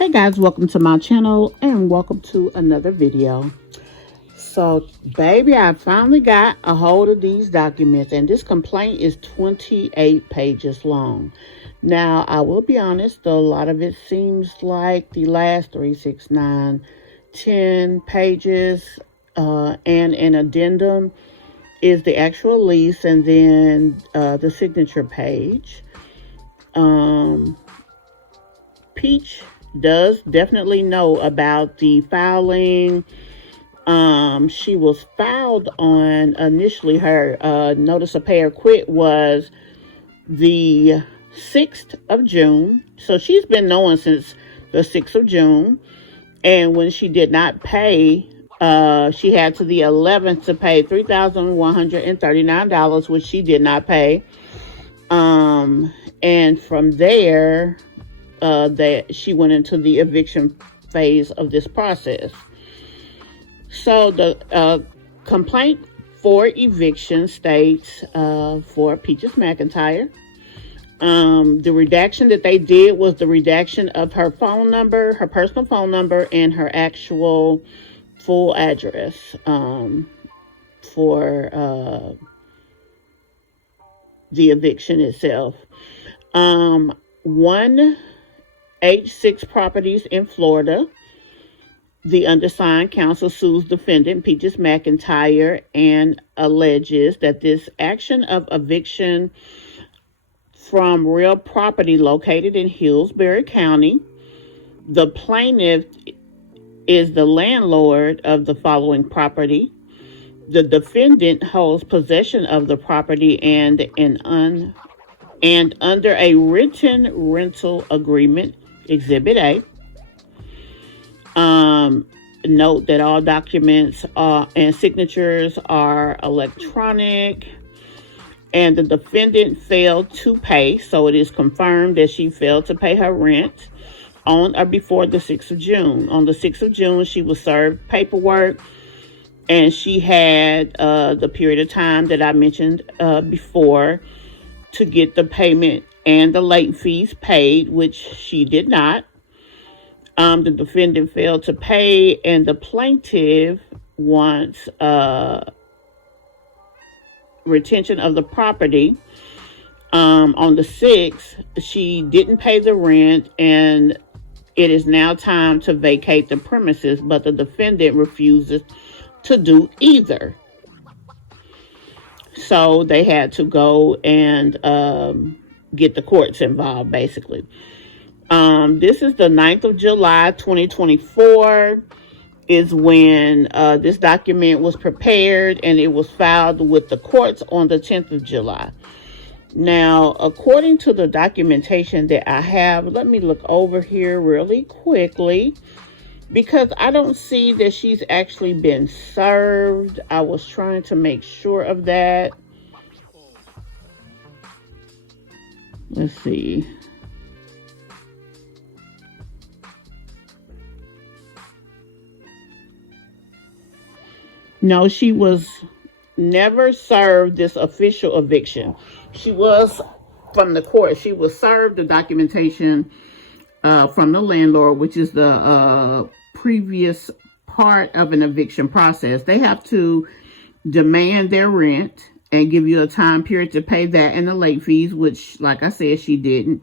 Hey guys, welcome to my channel and welcome to another video. So baby, I finally got a hold of these documents, and this complaint is 28 pages long. Now I will be honest, a lot of it seems like the last 3, 6, 9, 10 pages and an addendum is the actual lease, and then the signature page. Peach does definitely know about the filing. She was filed on, initially her notice of pay or quit was the 6th of June. So she's been knowing since the 6th of June. And when she did not pay, she had to the 11th to pay $3,139, which she did not pay. And from there, that she went into the eviction phase of this process. So the complaint for eviction states for Peaches McIntyre, the redaction that they did was the redaction of her phone number, her personal phone number, and her actual full address for the eviction itself. 1 H6 properties in Florida. The undersigned counsel sues defendant Peaches McIntyre and alleges that this action of eviction from real property located in Hillsborough County. The plaintiff is the landlord of the following property. The defendant holds possession of the property and under a written rental agreement, Exhibit A. Note that all documents and signatures are electronic, and the defendant failed to pay, so it is confirmed that she failed to pay her rent on or before the 6th of June. On the 6th of June, she was served paperwork, and she had the period of time that I mentioned before to get the payment and the late fees paid, which she did not. The defendant failed to pay, and the plaintiff wants retention of the property. On the 6th, she didn't pay the rent, and it is now time to vacate the premises, but the defendant refuses to do either. So they had to go and get the courts involved, basically. This is the 9th of July, 2024, is when this document was prepared, and it was filed with the courts on the 10th of July. Now, according to the documentation that I have, let me look over here really quickly, because I don't see that she's actually been served. I was trying to make sure of that. Let's see. No, she was never served this official eviction. She was from the court. She was served the documentation from the landlord, which is the previous part of an eviction process. They have to demand their rent and give you a time period to pay that and the late fees, which, like I said, she didn't.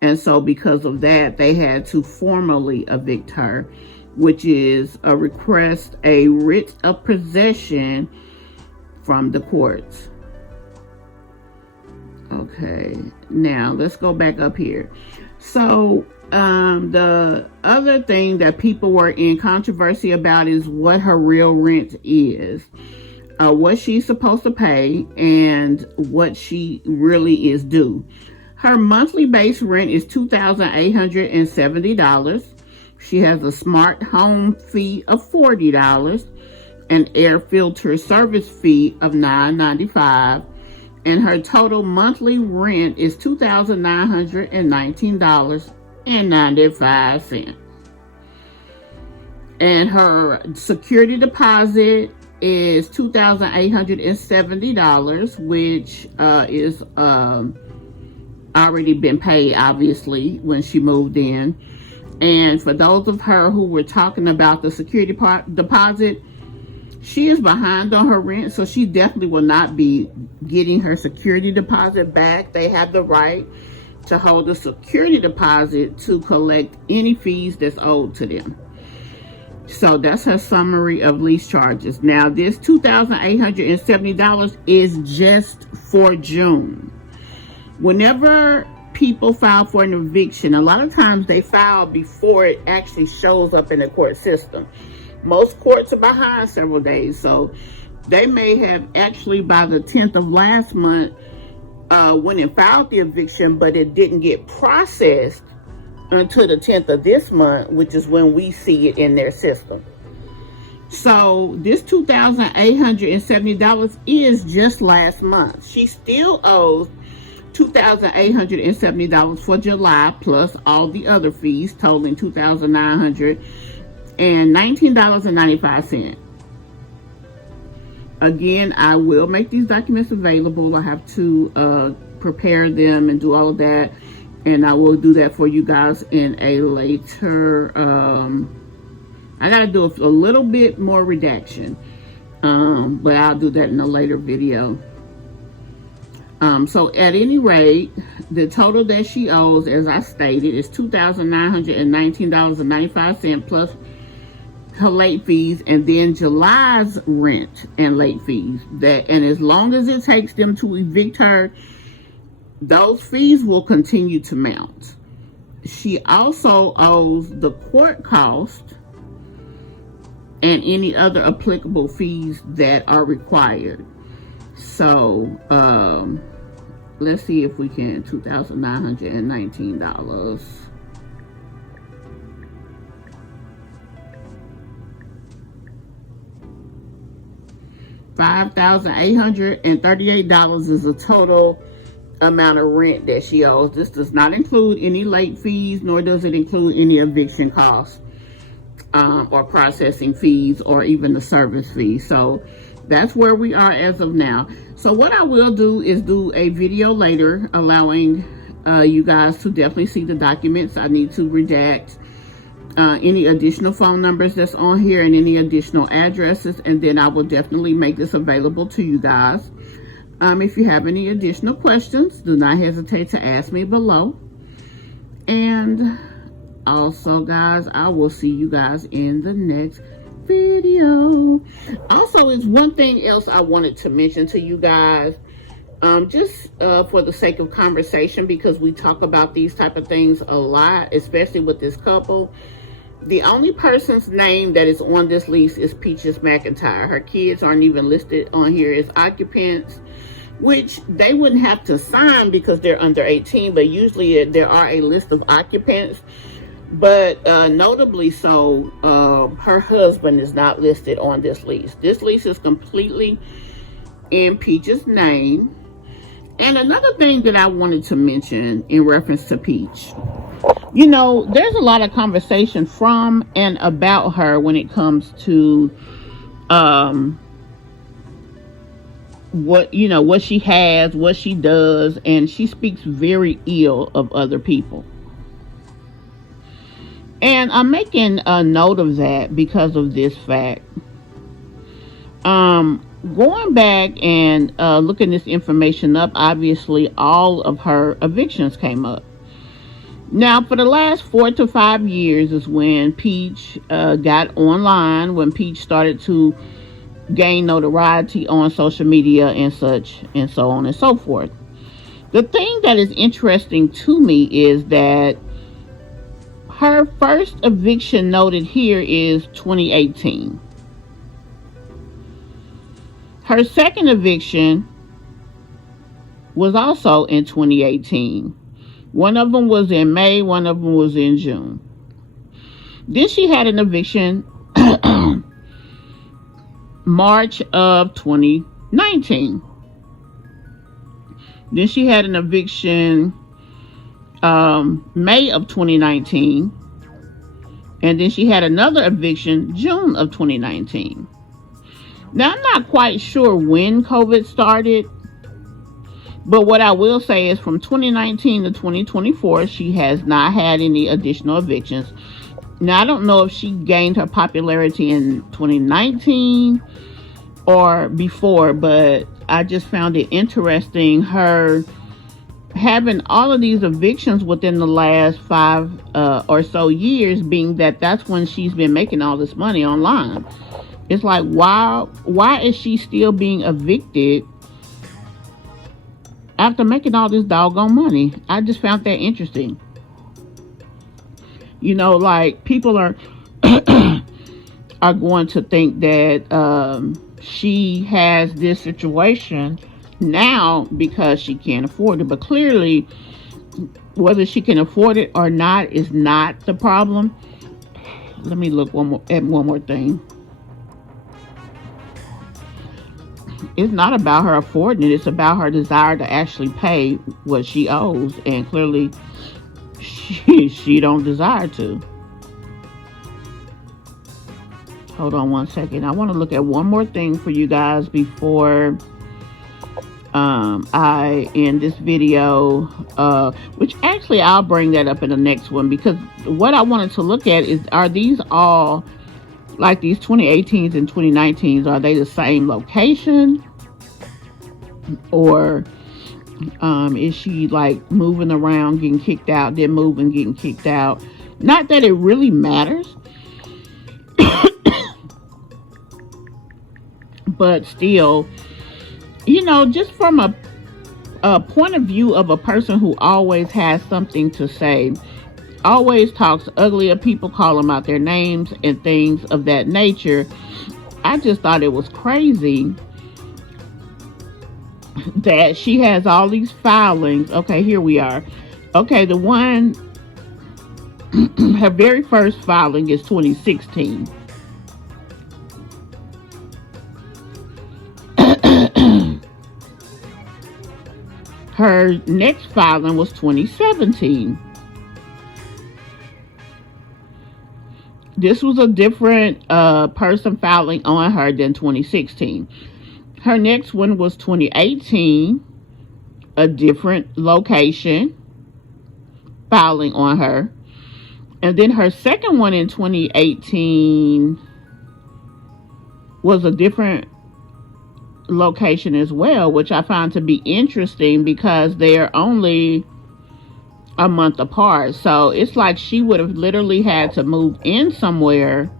And so because of that, they had to formally evict her, which is a request, a writ of possession from the courts. Okay, now let's go back up here. So the other thing that people were in controversy about is what her real rent is, what she's supposed to pay, and what she really is due. Her monthly base rent is $2,870. She has a smart home fee of $40, an air filter service fee of $9.95, and her total monthly rent is $2,919.95. And her security deposit is $2,870, which is already been paid, obviously, when she moved in. And for those of her who were talking about the security deposit, she is behind on her rent, so she definitely will not be getting her security deposit back. They have the right to hold a security deposit to collect any fees that's owed to them. So that's her summary of lease charges. Now, this $2,870 is just for June. Whenever people file for an eviction, a lot of times they file before it actually shows up in the court system. Most courts are behind several days, so they may have actually by the 10th of last month went and filed the eviction, but it didn't get processed until the 10th of this month, which is when we see it in their system. So this $2,870 is just last month. She still owes $2,870 for July, plus all the other fees, totaling $2,919.95. Again, I will make these documents available. I have to prepare them and do all of that, and I will do that for you guys in a later, I gotta do a little bit more redaction, but I'll do that in a later video. So at any rate, the total that she owes, as I stated, is $2,919.95 plus her late fees, and then July's rent and late fees. And as long as it takes them to evict her, those fees will continue to mount. She also owes the court cost and any other applicable fees that are required. So let's see if we can, $2,919. $5,838 is the total amount of rent that she owes. This does not include any late fees, nor does it include any eviction costs or processing fees or even the service fee. So that's where we are as of now. So what I will do is do a video later allowing you guys to definitely see the documents. I need to redact any additional phone numbers that's on here and any additional addresses, and then I will definitely make this available to you guys. If you have any additional questions, do not hesitate to ask me below. And also, guys, I will see you guys in the next video. Also, is one thing else I wanted to mention to you guys, just for the sake of conversation, because we talk about these type of things a lot, especially with this couple. The only person's name that is on this lease is Peaches McIntyre. Her kids aren't even listed on here as occupants, which they wouldn't have to sign because they're under 18, but usually there are a list of occupants. But notably so, her husband is not listed on this lease. This lease is completely in Peach's name. And another thing that I wanted to mention in reference to Peach, you know, there's a lot of conversation from and about her when it comes to what she has, what she does, and she speaks very ill of other people. And I'm making a note of that because of this fact. Going back and looking this information up, obviously all of her evictions came up. Now, for the last 4 to 5 years is when Peach got online, when Peach started to gain notoriety on social media and such, and so on and so forth. The thing that is interesting to me is that her first eviction noted here is 2018. Her second eviction was also in 2018. One of them was in May, one of them was in June. Then she had an eviction March of 2019. Then she had an eviction May of 2019. And then she had another eviction June of 2019. Now, I'm not quite sure when COVID started, But what I will say is from 2019 to 2024, she has not had any additional evictions. Now, I don't know if she gained her popularity in 2019 or before, but I just found it interesting, her having all of these evictions within the last 5 or so years, being that that's when she's been making all this money online. It's like, why is she still being evicted after making all this doggone money? I just found that interesting. You know, like, people are are going to think that she has this situation now because she can't afford it. But clearly, whether she can afford it or not is not the problem. Let me look at one more thing. It's not about her affording it. It's about her desire to actually pay what she owes. And clearly, she don't desire to. Hold on one second. I want to look at one more thing for you guys before I end this video, which actually I'll bring that up in the next one, because what I wanted to look at is, are these all, like these 2018s and 2019s, are they the same location, or is she like moving around, getting kicked out, then moving, getting kicked out? Not that it really matters, but still, you know, just from a point of view of a person who always has something to say, always talks ugly of people, call them out their names and things of that nature, I just thought it was crazy that she has all these filings. Okay, here we are. Okay, the one, her very first filing is 2016. Her next filing was 2017. This was a different person filing on her than 2016. Her next one was 2018, a different location filing on her. And then her second one in 2018 was a different location as well, which I found to be interesting because they're only a month apart. So it's like she would have literally had to move in somewhere.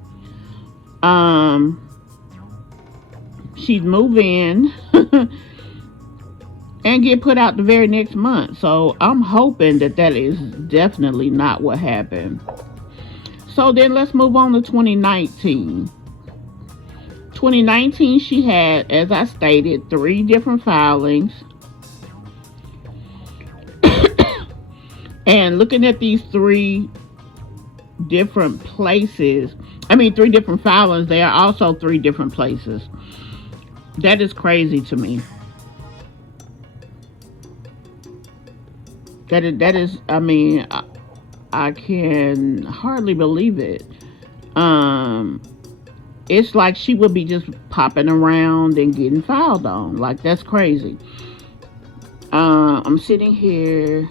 She'd move in and get put out the very next month. So I'm hoping that that is definitely not what happened. So then let's move on to 2019. 2019, she had, as I stated, 3 different filings. And looking at these 3 different places, 3 different filings, they are also 3 different places. That is crazy to me. That is, I can hardly believe it. It's like she would be just popping around and getting filed on. Like, that's crazy. I'm sitting here,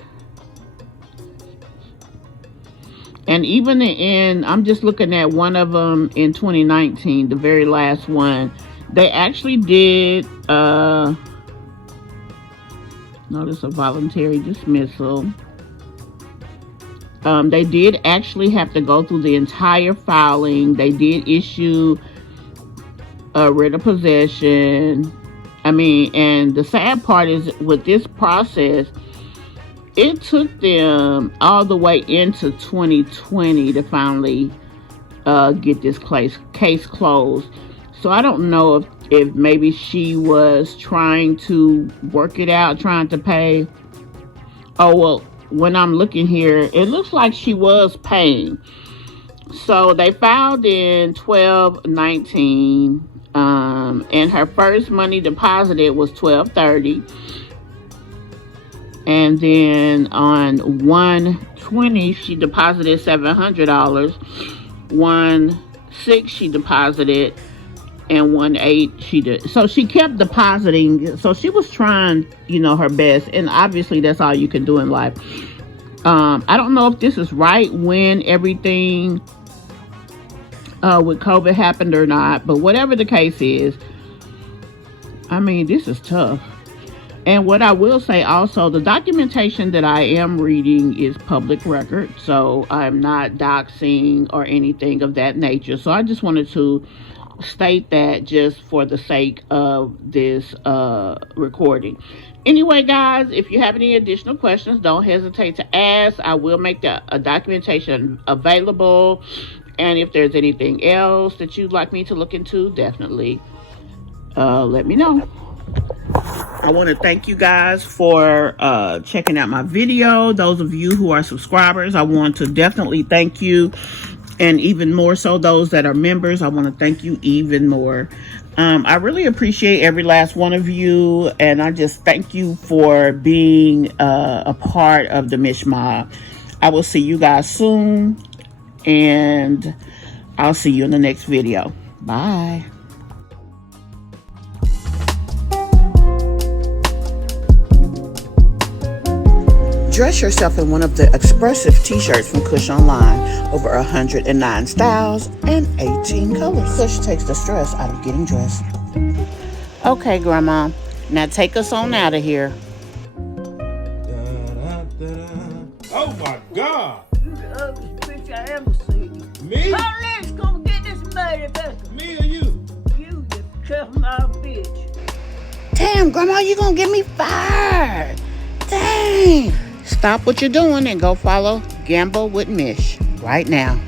and even I'm just looking at one of them in 2019, the very last one. They actually did notice of voluntary dismissal. They did actually have to go through the entire filing. They did issue a writ of possession. And the sad part is, with this process, it took them all the way into 2020 to finally get this case closed. So I don't know if maybe she was trying to work it out, trying to pay. Oh, well, when I'm looking here, it looks like she was paying. So they filed in 12/19, and her first money deposited was $1,230. And then on 1/20, she deposited $700. 1/6, she deposited, and 1/8 she did. So she kept depositing. So she was trying, her best. And obviously that's all you can do in life. I don't know if this is right when everything with COVID happened or not, but whatever the case is, I mean, this is tough. And what I will say also, the documentation that I am reading is public record, so I'm not doxing or anything of that nature. So I just wanted to state that just for the sake of this recording. Anyway, guys, if you have any additional questions, don't hesitate to ask. I will make the documentation available. And if there's anything else that you'd like me to look into, definitely let me know. I want to thank you guys for checking out my video. Those of you who are subscribers, I want to definitely thank you. And even more so those that are members, I want to thank you even more. I really appreciate every last one of you. And I just thank you for being a part of the Mish Mob. I will see you guys soon. And I'll see you in the next video. Bye. Dress yourself in one of the expressive t-shirts from Kush Online. Over 109 styles and 18 colors. Kush takes the stress out of getting dressed. Okay, Grandma. Now take us on out of here. Oh my God! You the ugliest bitch I ever seen. Me? Let's come get this lady back. Me or you? You tough mouth bitch. Damn, Grandma, you gonna get me fired. Dang. Stop what you're doing and go follow Gamble with Mish right now.